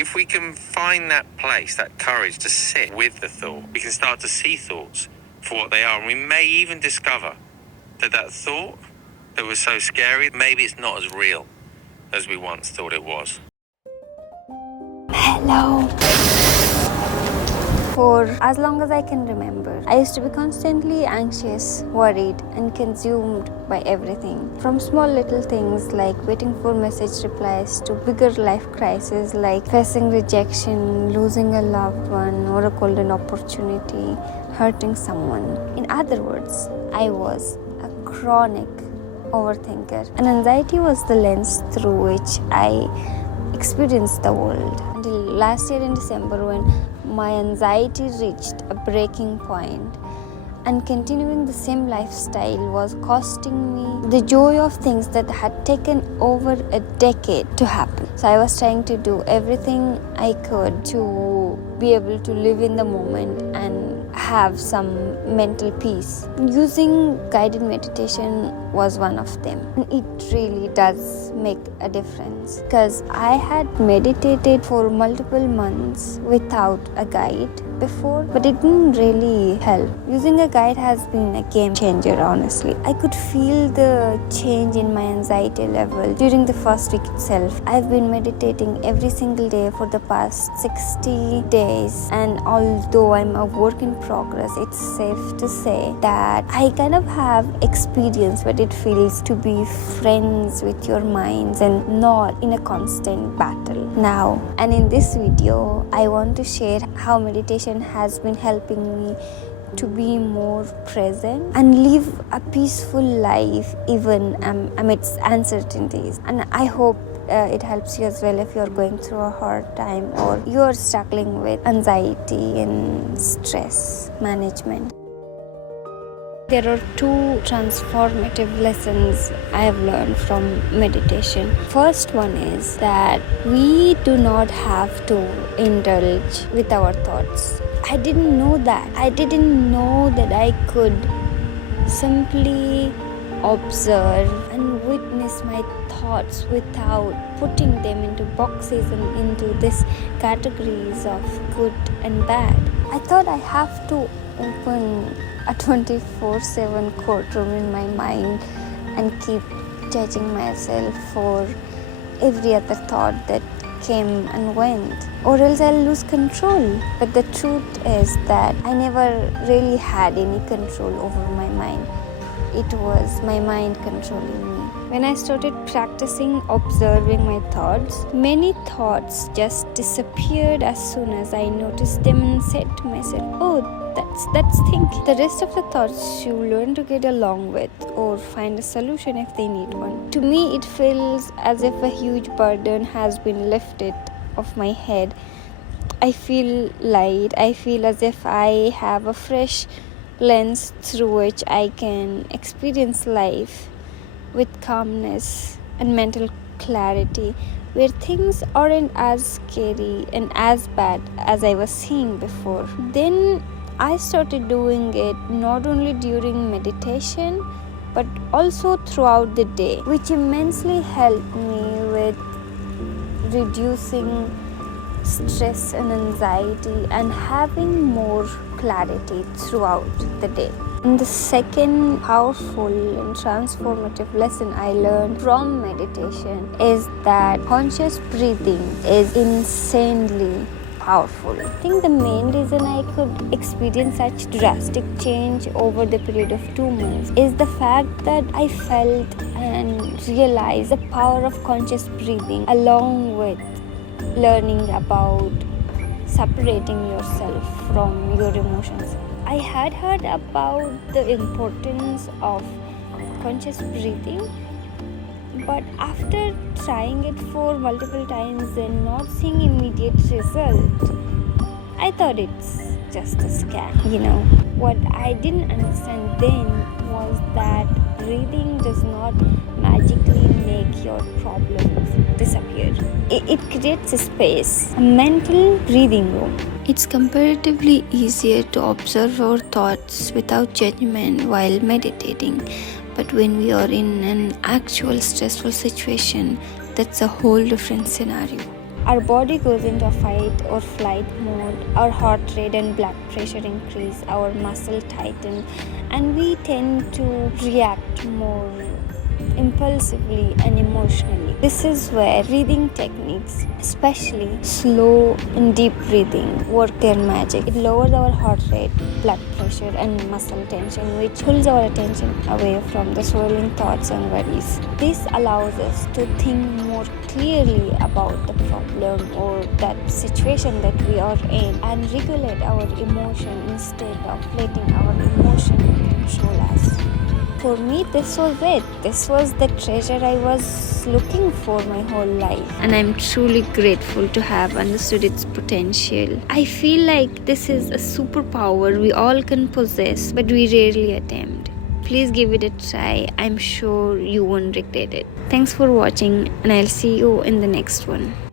If we can find that place, that courage to sit with the thought, we can start to see thoughts for what they are. And we may even discover that thought that was so scary, maybe it's not as real as we once thought it was. Hello. For as long as I can remember, I used to be constantly anxious, worried, and consumed by everything. From small little things like waiting for message replies to bigger life crises like facing rejection, losing a loved one, or a golden opportunity, hurting someone. In other words, I was a chronic overthinker, and anxiety was the lens through which I experienced the world. Until last year in December, when my anxiety reached a breaking point, and continuing the same lifestyle was costing me the joy of things that had taken over a decade to happen. So I was trying to do everything I could to be able to live in the moment and have some mental peace. Using guided meditation was one of them, and it really does make a difference, because I had meditated for multiple months without a guide before, but it didn't really help. Using a guide has been a game changer, honestly. I could feel the change in my anxiety level during the first week itself. I've been meditating every single day for the past 60 days, and although I'm a work in progress, it's safe to say that I kind of have experience what it feels to be friends with your minds and not in a constant battle now. And in this video, I want to share how meditation has been helping me to be more present and live a peaceful life even amidst uncertainties. And I hope it helps you as well if you're going through a hard time or you're struggling with anxiety and stress management. There are two transformative lessons I have learned from meditation. First one is that we do not have to indulge with our thoughts. I didn't know that. I didn't know that I could simply observe and witness my thoughts without putting them into boxes and into these categories of good and bad. I thought I have to open a 24/7 courtroom in my mind and keep judging myself for every other thought that came and went, or else I'll lose control. But the truth is that I never really had any control over my mind. It was my mind controlling me. When I started practicing observing my thoughts, many thoughts just disappeared as soon as I noticed them and said to myself, oh, that's thinking. The rest of the thoughts you learn to get along with or find a solution if they need one. To me, it feels as if a huge burden has been lifted off my head. I feel light. I feel as if I have a fresh lens through which I can experience life with calmness and mental clarity, where things aren't as scary and as bad as I was seeing before. Then I started doing it not only during meditation but also throughout the day, which immensely helped me with reducing stress and anxiety and having more clarity throughout the day. And the second powerful and transformative lesson I learned from meditation is that conscious breathing is insanely powerful. I think the main reason I could experience such drastic change over the period of 2 months is the fact that I felt and realized the power of conscious breathing, along with learning about separating yourself from your emotions. I had heard about the importance of conscious breathing, but after trying it for multiple times and not seeing immediate result, I thought it's just a scam. What I didn't understand then was that breathing does not magically make your problems disappear. It creates a space, a mental breathing room. It's comparatively easier to observe our thoughts without judgment while meditating. But when we are in an actual stressful situation, that's a whole different scenario. Our body goes into a fight or flight mode, our heart rate and blood pressure increase, our muscle tighten, and we tend to react more impulsively and emotionally. This is where breathing techniques, especially slow and deep breathing, work their magic. It lowers our heart rate, blood pressure, and muscle tension, which pulls our attention away from the swirling thoughts and worries. This allows us to think more clearly about the problem or that situation that we are in and regulate our emotion instead of letting our emotion control us. For me, this was it. This was the treasure I was looking for my whole life. And I'm truly grateful to have understood its potential. I feel like this is a superpower we all can possess, but we rarely attempt. Please give it a try. I'm sure you won't regret it. Thanks for watching, and I'll see you in the next one.